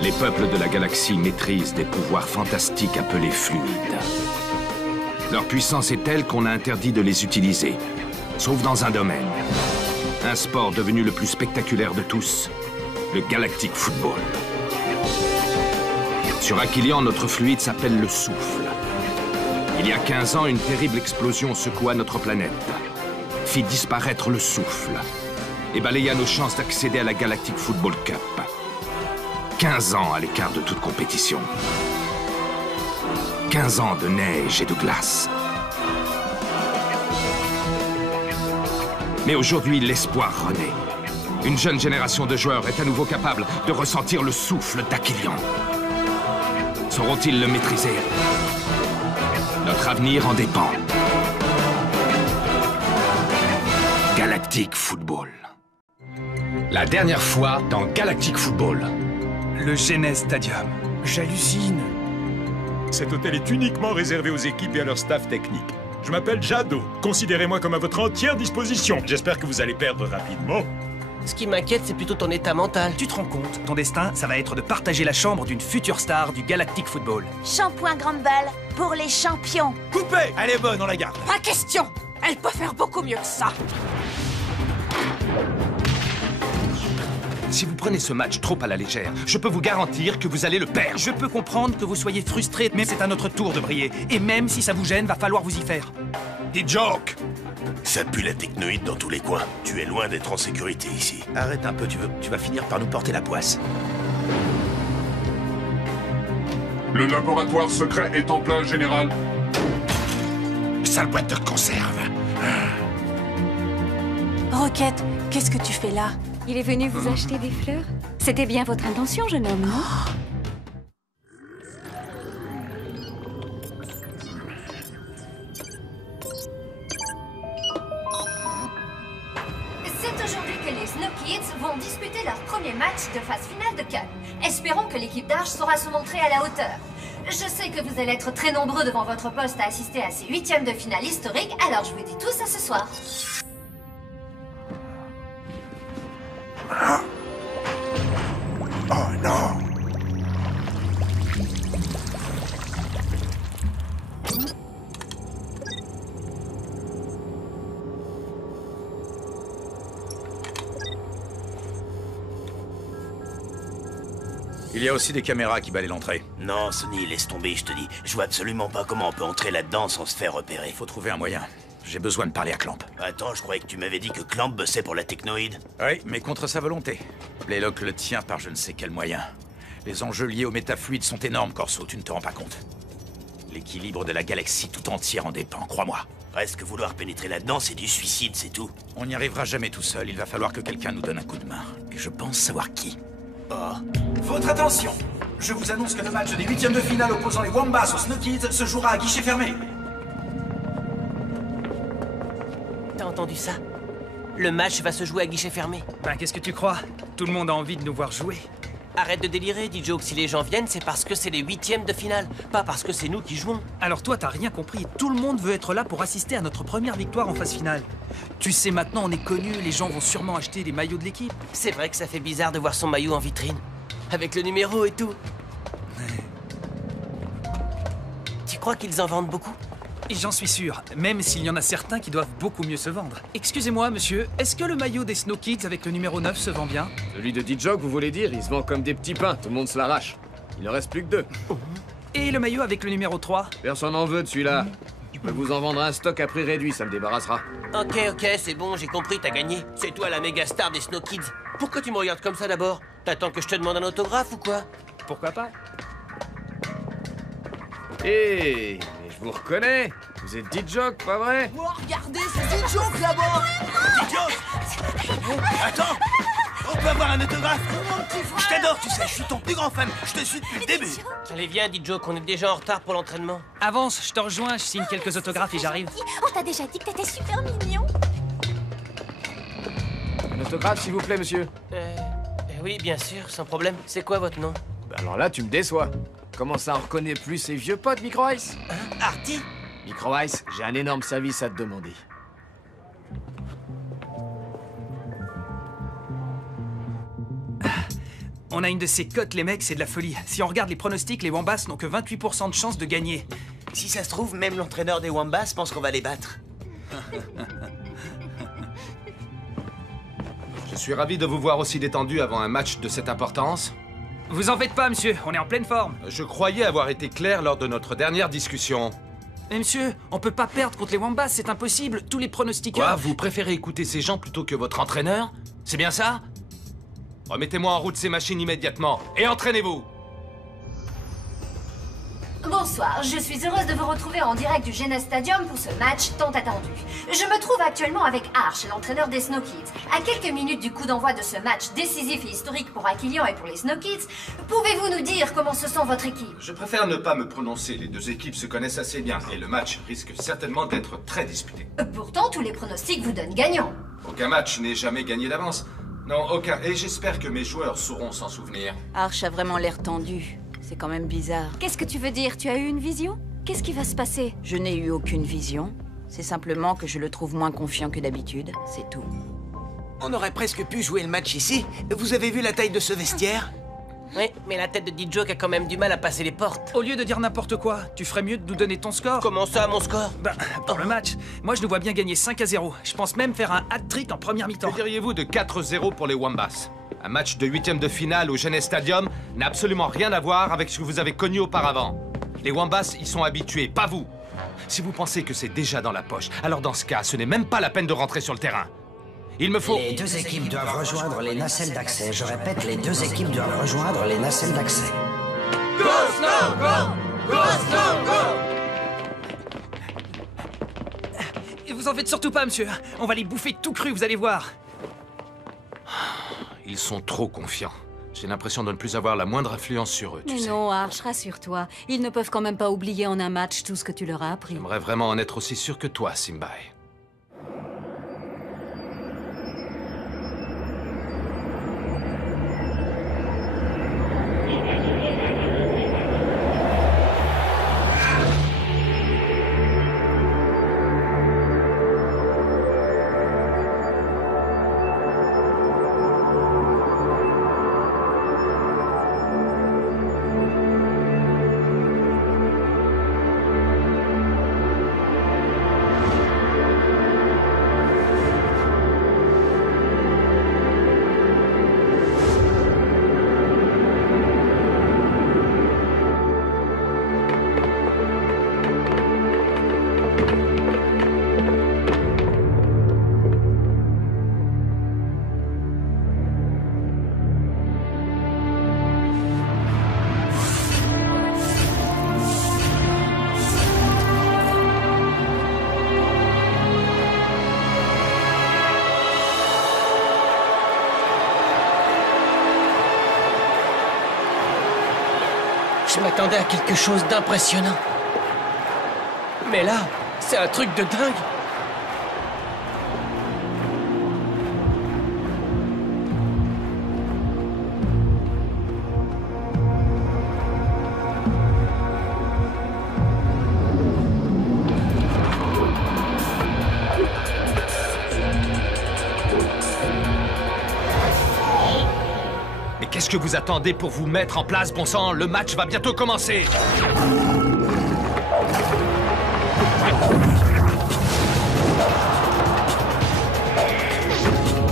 Les peuples de la galaxie maîtrisent des pouvoirs fantastiques appelés fluides. Leur puissance est telle qu'on a interdit de les utiliser, sauf dans un domaine. Un sport devenu le plus spectaculaire de tous, le Galactic Football. Sur Aquilion, notre fluide s'appelle le souffle. Il y a 15 ans, une terrible explosion secoua notre planète, fit disparaître le souffle et balaya nos chances d'accéder à la Galactic Football Cup. 15 ans à l'écart de toute compétition. 15 ans de neige et de glace. Mais aujourd'hui, l'espoir renaît. Une jeune génération de joueurs est à nouveau capable de ressentir le souffle d'Aquilion. Sauront-ils le maîtriser? Notre avenir en dépend. Galactic Football. La dernière fois dans Galactic Football. Le Genes Stadium. J'hallucine. Cet hôtel est uniquement réservé aux équipes et à leur staff technique. Je m'appelle Jado. Considérez-moi comme à votre entière disposition. J'espère que vous allez perdre rapidement. Ce qui m'inquiète, c'est plutôt ton état mental. Tu te rends compte, ton destin, ça va être de partager la chambre d'une future star du Galactic Football. Shampoing grande balle pour les champions. Coupé! Elle est bonne, on la garde. Pas question! Elle peut faire beaucoup mieux que ça. Si vous prenez ce match trop à la légère, je peux vous garantir que vous allez le perdre. Je peux comprendre que vous soyez frustré, mais c'est à notre tour de briller. Et même si ça vous gêne, va falloir vous y faire. D-Joke! Ça pue la technoïde dans tous les coins. Tu es loin d'être en sécurité ici. Arrête un peu, tu vas finir par nous porter la poisse. Le laboratoire secret est en plein, général. Sale boîte de conserve. Roquette, qu'est-ce que tu fais là? Il est venu vous acheter des fleurs? C'était bien votre intention, jeune homme, non? C'est aujourd'hui que les Snow Kids vont disputer leur premier match de phase finale de Cup. Espérons que l'équipe d'Arche saura se montrer à la hauteur. Je sais que vous allez être très nombreux devant votre poste à assister à ces huitièmes de finale historiques, alors je vous dis tous à ce soir. Oh non! Il y a aussi des caméras qui balayent l'entrée. Non, Sonny, laisse tomber, je te dis. Je vois absolument pas comment on peut entrer là-dedans sans se faire repérer. Faut trouver un moyen. J'ai besoin de parler à Clamp. Attends, je croyais que tu m'avais dit que Clamp bossait pour la technoïde. Oui, mais contre sa volonté. Playlock le tient par je ne sais quel moyen. Les enjeux liés au métafluide sont énormes, Corso, tu ne te rends pas compte. L'équilibre de la galaxie tout entière en dépend, crois-moi. Reste que vouloir pénétrer là-dedans, c'est du suicide, c'est tout. On n'y arrivera jamais tout seul, il va falloir que quelqu'un nous donne un coup de main. Et je pense savoir qui. Oh. Votre attention! Je vous annonce que le match des huitièmes de finale opposant les Wombats aux Snow Kids se jouera à guichet fermé. T'as entendu ça? Le match va se jouer à guichet fermé. Ben, qu'est-ce que tu crois? Tout le monde a envie de nous voir jouer. Arrête de délirer, D-Joke. Si les gens viennent, c'est parce que c'est les huitièmes de finale, pas parce que c'est nous qui jouons. Alors toi, t'as rien compris. Tout le monde veut être là pour assister à notre première victoire en phase finale. Tu sais, maintenant, on est connus, les gens vont sûrement acheter les maillots de l'équipe. C'est vrai que ça fait bizarre de voir son maillot en vitrine. Avec le numéro et tout. Tu crois qu'ils en vendent beaucoup? Et j'en suis sûr, même s'il y en a certains qui doivent beaucoup mieux se vendre. Excusez-moi, monsieur, est-ce que le maillot des Snow Kids avec le numéro 9 se vend bien? Celui de D-Joke, vous voulez dire? Il se vend comme des petits pains, tout le monde se l'arrache. Il ne reste plus que 2. Et le maillot avec le numéro 3? Personne n'en veut de celui-là. Je peux vous en vendre un stock à prix réduit, ça me débarrassera. Ok, c'est bon, j'ai compris, t'as gagné. C'est toi la méga star des Snow Kids. Pourquoi tu me regardes comme ça d'abord? T'attends que je te demande un autographe ou quoi? Pourquoi pas? Hé, mais je vous reconnais. Vous êtes D-Joke, pas vrai? Oh, regardez, c'est D-Joke là-bas! D-Joke! Attends! On peut avoir un autographe? Je t'adore, tu sais, je suis ton plus grand fan. Je te suis depuis le début. Allez, viens, D-Joke, on est déjà en retard pour l'entraînement. Avance, je te rejoins, je signe quelques autographes et j'arrive. On t'a déjà dit que t'étais super mignon. Un autographe, s'il vous plaît, monsieur. Oui, bien sûr, sans problème. C'est quoi votre nom? Bah alors là, tu me déçois. Comment ça, on reconnaît plus ses vieux potes, Micro Ice? Hein? Artie? Micro Ice, j'ai un énorme service à te demander. On a une de ces cotes, les mecs, c'est de la folie. Si on regarde les pronostics, les Wombats n'ont que 28% de chance de gagner. Si ça se trouve, même l'entraîneur des Wombats pense qu'on va les battre. Je suis ravi de vous voir aussi détendu avant un match de cette importance. Vous en faites pas, monsieur, on est en pleine forme. Je croyais avoir été clair lors de notre dernière discussion. Mais monsieur, on peut pas perdre contre les Wombats, c'est impossible. Tous les pronostiqueurs... Quoi, vous préférez écouter ces gens plutôt que votre entraîneur? C'est bien ça? Remettez-moi en route ces machines immédiatement et entraînez-vous! Bonsoir, je suis heureuse de vous retrouver en direct du Genes Stadium pour ce match tant attendu. Je me trouve actuellement avec Arch, l'entraîneur des Snow Kids. À quelques minutes du coup d'envoi de ce match décisif et historique pour Aquilian et pour les Snow Kids, pouvez-vous nous dire comment se sent votre équipe? Je préfère ne pas me prononcer, les deux équipes se connaissent assez bien et le match risque certainement d'être très disputé. Pourtant, tous les pronostics vous donnent gagnant. Aucun match n'est jamais gagné d'avance. Non, aucun, et j'espère que mes joueurs sauront s'en souvenir. Arch a vraiment l'air tendu. C'est quand même bizarre. Qu'est-ce que tu veux dire? Tu as eu une vision? Qu'est-ce qui va se passer? Je n'ai eu aucune vision. C'est simplement que je le trouve moins confiant que d'habitude, c'est tout. On aurait presque pu jouer le match ici. Vous avez vu la taille de ce vestiaire? Oui, mais la tête de D-Joke a quand même du mal à passer les portes. Au lieu de dire n'importe quoi, tu ferais mieux de nous donner ton score. Comment ça, mon score? Pour le match, moi je nous vois bien gagner 5-0. Je pense même faire un hat-trick en première mi-temps. Que diriez-vous de 4-0 pour les Wombats? Un match de 8e de finale au Genes Stadium n'a absolument rien à voir avec ce que vous avez connu auparavant. Les Wombats y sont habitués, pas vous. Si vous pensez que c'est déjà dans la poche, alors dans ce cas, ce n'est même pas la peine de rentrer sur le terrain. Il me faut... Les deux équipes doivent rejoindre les nacelles d'accès. Je répète, les deux équipes doivent rejoindre les nacelles d'accès. Go Snow, go! Go Snow, go! Et vous en faites surtout pas, monsieur. On va les bouffer tout cru, vous allez voir. Ils sont trop confiants. J'ai l'impression de ne plus avoir la moindre influence sur eux, tu sais. Mais non, Arch, rassure-toi. Ils ne peuvent quand même pas oublier en un match tout ce que tu leur as appris. J'aimerais vraiment en être aussi sûr que toi, Simbai. Je m'attendais à quelque chose d'impressionnant. Mais là, c'est un truc de dingue. Qu'est-ce que vous attendez pour vous mettre en place, bon sang? Le match va bientôt commencer.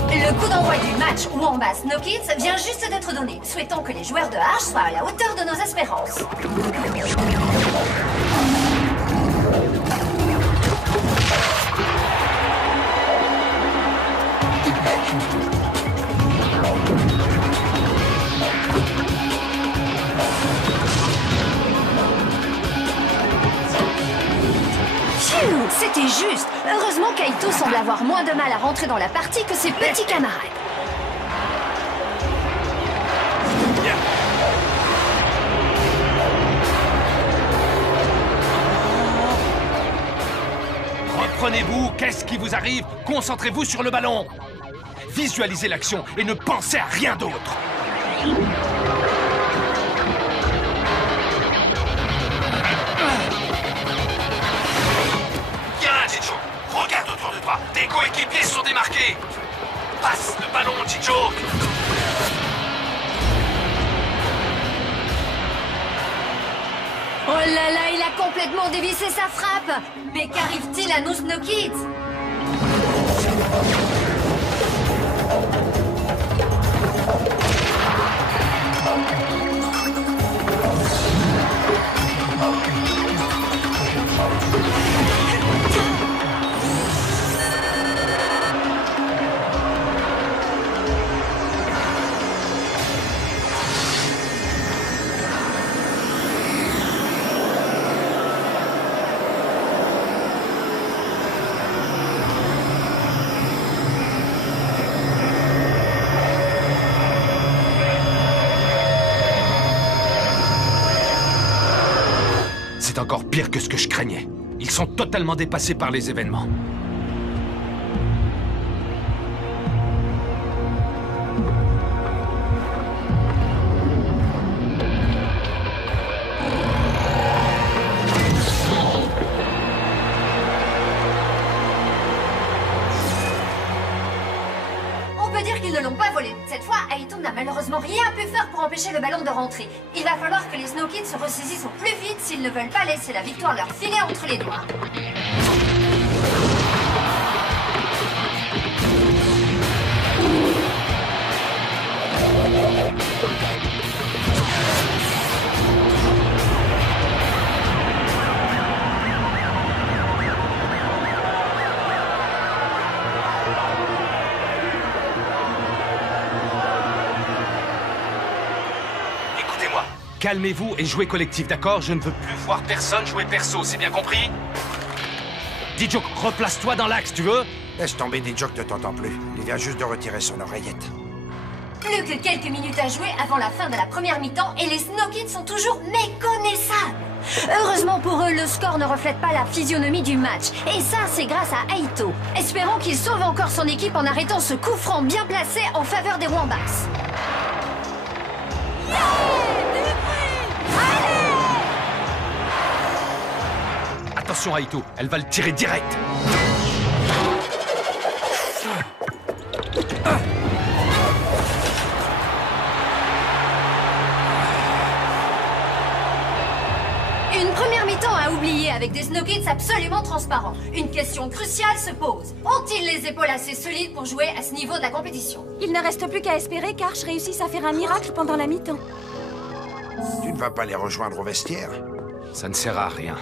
Le coup d'envoi du match Wombats Snow Kids vient juste d'être donné. Souhaitons que les joueurs de Arch soient à la hauteur de nos espérances. C'était juste. Heureusement Kaito semble avoir moins de mal à rentrer dans la partie que ses petits camarades. Reprenez-vous, qu'est-ce qui vous arrive? Concentrez-vous sur le ballon. Visualisez l'action et ne pensez à rien d'autre. Regarde autour de toi, tes coéquipiers sont démarqués. Passe le ballon, T-Joke. Oh là là, il a complètement dévissé sa frappe. Mais qu'arrive-t-il à nos Snow Kids? C'est encore pire que ce que je craignais. Ils sont totalement dépassés par les événements. On peut dire qu'ils ne l'ont pas volé. Cette fois, Aito n'a malheureusement rien pu faire pour empêcher le ballon de rentrer. Il va falloir que les Snow Kids se ressaisissent au plus vite s'ils ne veulent pas laisser la victoire leur filer entre les doigts. Calmez-vous et jouez collectif, d'accord? Je ne veux plus voir personne jouer perso, c'est bien compris? Dijoke, replace-toi dans l'axe, tu veux? Laisse tomber, Dijoke ne t'entend plus. Il vient juste de retirer son oreillette. Plus que quelques minutes à jouer avant la fin de la première mi-temps et les Snow Kids sont toujours méconnaissables. Heureusement pour eux, le score ne reflète pas la physionomie du match. Et ça, c'est grâce à Aito. Espérons qu'il sauve encore son équipe en arrêtant ce coup franc bien placé en faveur des Wombats. Attention Aito, elle va le tirer direct. Une première mi-temps à oublier avec des Snow Kids absolument transparents. Une question cruciale se pose. Ont-ils les épaules assez solides pour jouer à ce niveau de la compétition? Il ne reste plus qu'à espérer qu'Arch réussisse à faire un miracle pendant la mi-temps. Tu ne vas pas les rejoindre au vestiaire? Ça ne sert à rien.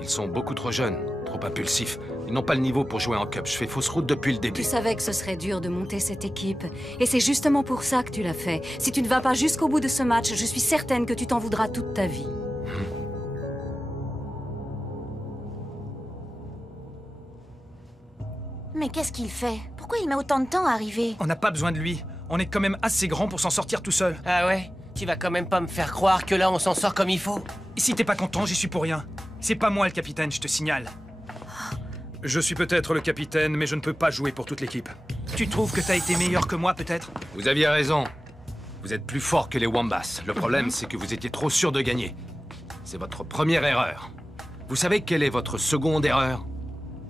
Ils sont beaucoup trop jeunes, trop impulsifs. Ils n'ont pas le niveau pour jouer en cup. Je fais fausse route depuis le début. Tu savais que ce serait dur de monter cette équipe. Et c'est justement pour ça que tu l'as fait. Si tu ne vas pas jusqu'au bout de ce match, je suis certaine que tu t'en voudras toute ta vie. Mais qu'est-ce qu'il fait? Pourquoi il met autant de temps à arriver? On n'a pas besoin de lui. On est quand même assez grand pour s'en sortir tout seul. Ah ouais? Tu vas quand même pas me faire croire que là on s'en sort comme il faut? Si t'es pas content, j'y suis pour rien. C'est pas moi le capitaine, je te signale. Je suis peut-être le capitaine, mais je ne peux pas jouer pour toute l'équipe. Tu trouves que t'as été meilleur que moi, peut-être? Vous aviez raison. Vous êtes plus fort que les Wombats. Le problème, c'est que vous étiez trop sûr de gagner. C'est votre première erreur. Vous savez quelle est votre seconde erreur?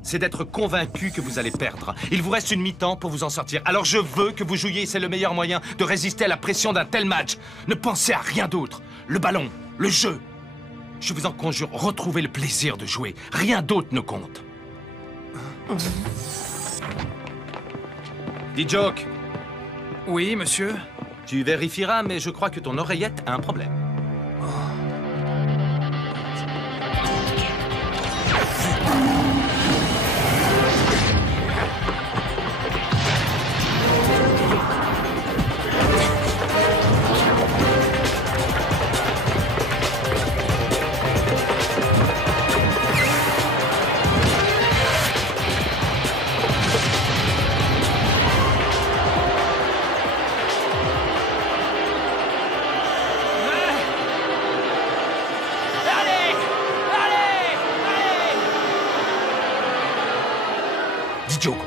C'est d'être convaincu que vous allez perdre. Il vous reste une mi-temps pour vous en sortir. Alors je veux que vous jouiez, c'est le meilleur moyen de résister à la pression d'un tel match. Ne pensez à rien d'autre. Le ballon, le jeu. Je vous en conjure, retrouvez le plaisir de jouer. Rien d'autre ne compte. Dijoke. Oui, monsieur? Tu vérifieras, mais je crois que ton oreillette a un problème.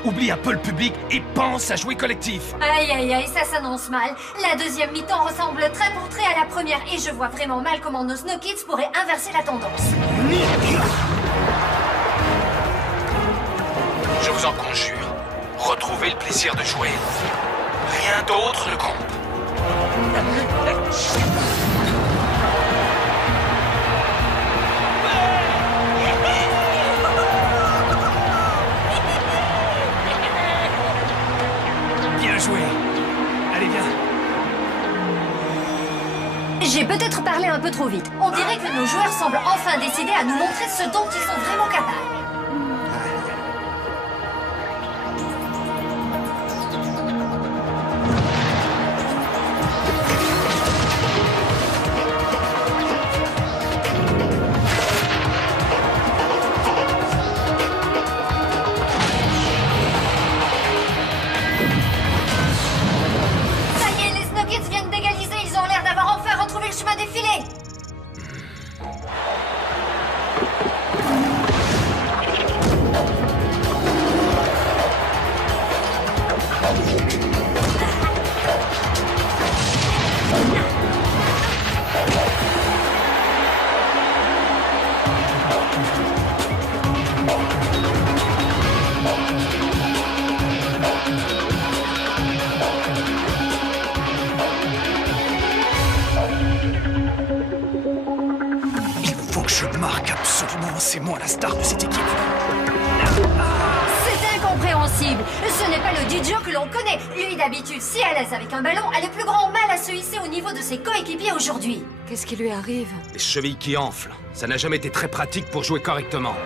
Oublie un peu le public et pense à jouer collectif. Aïe aïe aïe, ça s'annonce mal. La deuxième mi-temps ressemble trait pour trait à la première et je vois vraiment mal comment nos Snow Kids pourraient inverser la tendance. Je vous en conjure, retrouvez le plaisir de jouer. Rien d'autre ne compte. jouer. Allez, viens. J'ai peut-être parlé un peu trop vite. On dirait que nos joueurs semblent enfin décidés à nous montrer ce dont ils sont vraiment capables. C'est moi la star de cette équipe. C'est incompréhensible. Ce n'est pas le Didio que l'on connaît. Lui, d'habitude, si à l'aise avec un ballon, a le plus grand mal à se hisser au niveau de ses coéquipiers aujourd'hui. Qu'est-ce qui lui arrive? Les chevilles qui enflent. Ça n'a jamais été très pratique pour jouer correctement.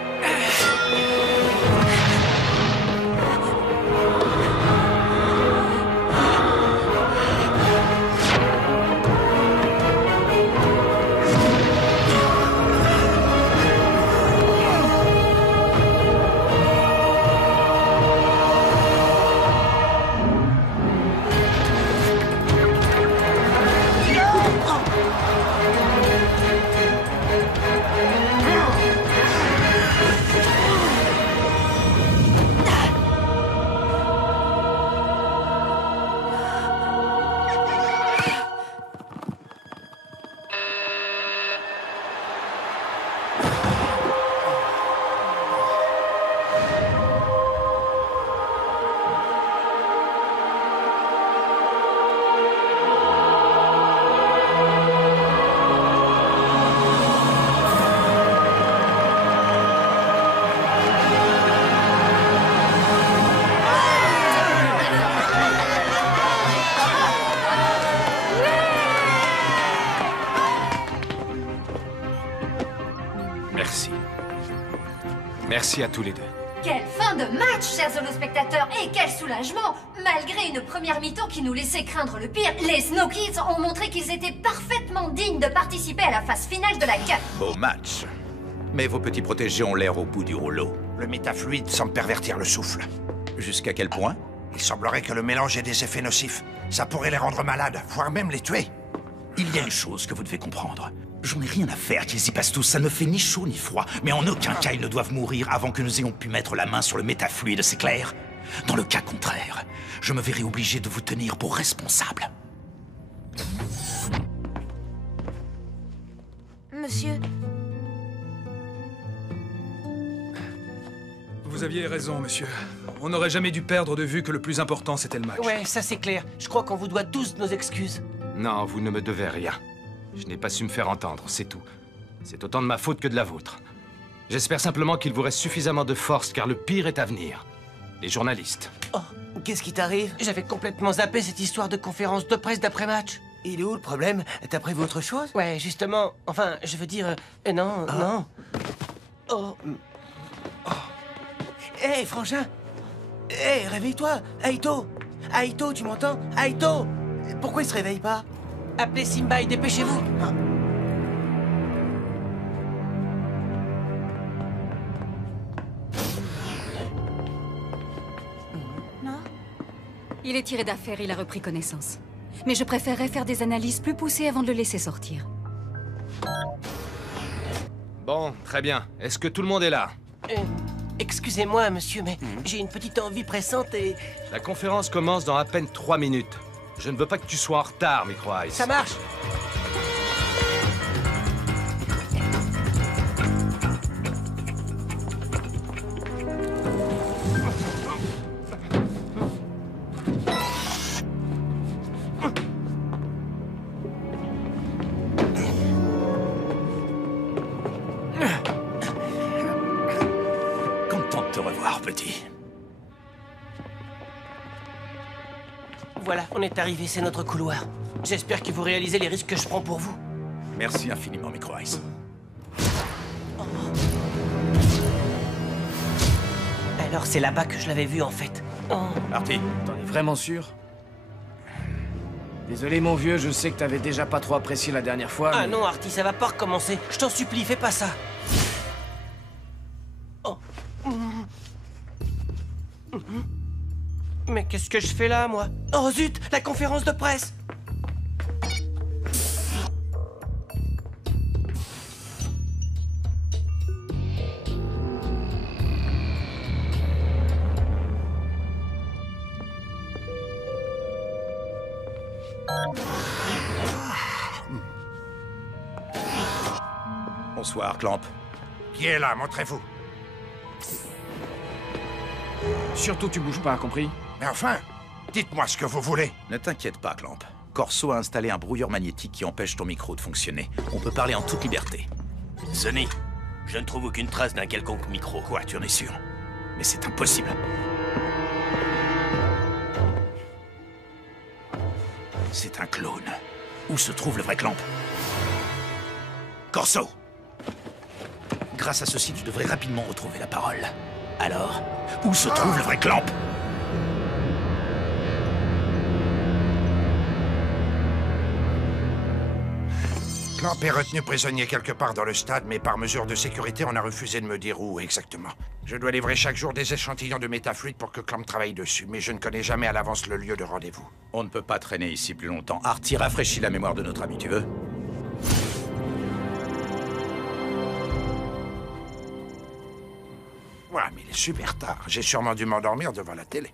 Merci à tous les deux. Quelle fin de match, chers holospectateurs, et quel soulagement! Malgré une première mi-temps qui nous laissait craindre le pire, les Snow Kids ont montré qu'ils étaient parfaitement dignes de participer à la phase finale de la Cup. Beau match. Mais vos petits protégés ont l'air au bout du rouleau. Le métafluide semble pervertir le souffle. Jusqu'à quel point? Il semblerait que le mélange ait des effets nocifs. Ça pourrait les rendre malades, voire même les tuer. Il y a une chose que vous devez comprendre. J'en ai rien à faire qu'ils y passent tous, ça ne fait ni chaud ni froid. Mais en aucun cas ils ne doivent mourir avant que nous ayons pu mettre la main sur le métafluide, c'est clair? Dans le cas contraire, je me verrai obligé de vous tenir pour responsable. Monsieur... Vous aviez raison, monsieur. On n'aurait jamais dû perdre de vue que le plus important, c'était le match. Ouais, ça c'est clair. Je crois qu'on vous doit tous nos excuses. Non, vous ne me devez rien. Je n'ai pas su me faire entendre, c'est tout. C'est autant de ma faute que de la vôtre. J'espère simplement qu'il vous reste suffisamment de force, car le pire est à venir. Les journalistes. Oh, qu'est-ce qui t'arrive? J'avais complètement zappé cette histoire de conférence de presse d'après-match. Il est où le problème? T'as prévu autre chose? Ouais, justement. Enfin, je veux dire... non, non. Oh. Hé, frangin! Hé, réveille-toi! Aito! Aito, tu m'entends? Aito! Pourquoi il se réveille pas? Appelez Simba et dépêchez-vous! Non? Il est tiré d'affaire, il a repris connaissance. Mais je préférerais faire des analyses plus poussées avant de le laisser sortir. Bon, très bien. Est-ce que tout le monde est là? Excusez-moi, monsieur, mais j'ai une petite envie pressante et... La conférence commence dans à peine 3 minutes. Je ne veux pas que tu sois en retard, Micro-Ice. Ça marche! Content de te revoir, petit. Voilà, on est arrivé, c'est notre couloir. J'espère que vous réalisez les risques que je prends pour vous. Merci infiniment, Micro Ice. Alors c'est là-bas que je l'avais vu en fait. Artie, t'en es vraiment sûr? Désolé mon vieux, je sais que t'avais déjà pas trop apprécié la dernière fois, Ah mais... non, Artie, ça va pas recommencer. Je t'en supplie, fais pas ça. Oh. Mais qu'est-ce que je fais là, moi? Oh zut, la conférence de presse! Bonsoir, Clamp. Qui est là? Montrez-vous. Surtout tu bouges pas, compris? Mais enfin, dites-moi ce que vous voulez. Ne t'inquiète pas, Clamp. Corso a installé un brouilleur magnétique qui empêche ton micro de fonctionner. On peut parler en toute liberté. Sonny, je ne trouve aucune trace d'un quelconque micro. Quoi, tu en es sûr? Mais c'est impossible. C'est un clone. Où se trouve le vrai Clamp? Corso! Grâce à ceci, tu devrais rapidement retrouver la parole. Alors, où se trouve le vrai Clamp? Clamp est retenu prisonnier quelque part dans le stade, mais par mesure de sécurité, on a refusé de me dire où exactement. Je dois livrer chaque jour des échantillons de métafluide pour que Clamp travaille dessus, mais je ne connais jamais à l'avance le lieu de rendez-vous. On ne peut pas traîner ici plus longtemps. Artie, rafraîchis la mémoire de notre ami, tu veux? Ouais, mais il est super tard. J'ai sûrement dû m'endormir devant la télé.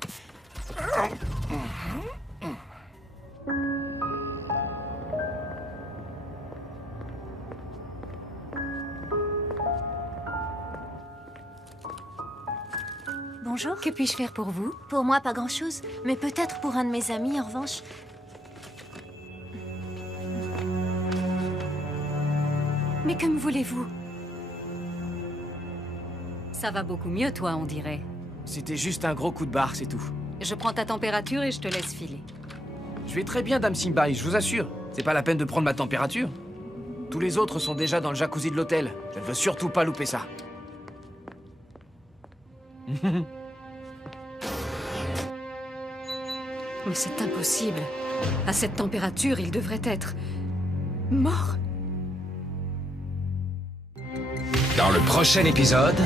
Bonjour. Que puis-je faire pour vous? Pour moi, pas grand-chose. Mais peut-être pour un de mes amis, en revanche. Mais que me voulez-vous? Ça va beaucoup mieux, toi, on dirait. C'était juste un gros coup de barre, c'est tout. Je prends ta température et je te laisse filer. Je vais très bien, Dame Simbai, je vous assure. C'est pas la peine de prendre ma température. Tous les autres sont déjà dans le jacuzzi de l'hôtel. Je ne veux surtout pas louper ça. Mais c'est impossible. À cette température, il devrait être... mort. Dans le prochain épisode...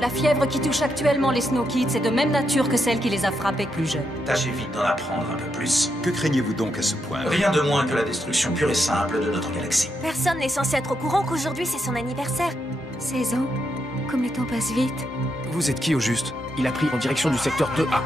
La fièvre qui touche actuellement les Snow Kids est de même nature que celle qui les a frappés plus jeunes. Tâchez vite d'en apprendre un peu plus. Que craignez-vous donc à ce point? Rien de moins que la destruction pure et simple de notre galaxie. Personne n'est censé être au courant qu'aujourd'hui c'est son anniversaire. 16 ans, comme le temps passe vite. Vous êtes qui au juste? Il a pris en direction du secteur 2A.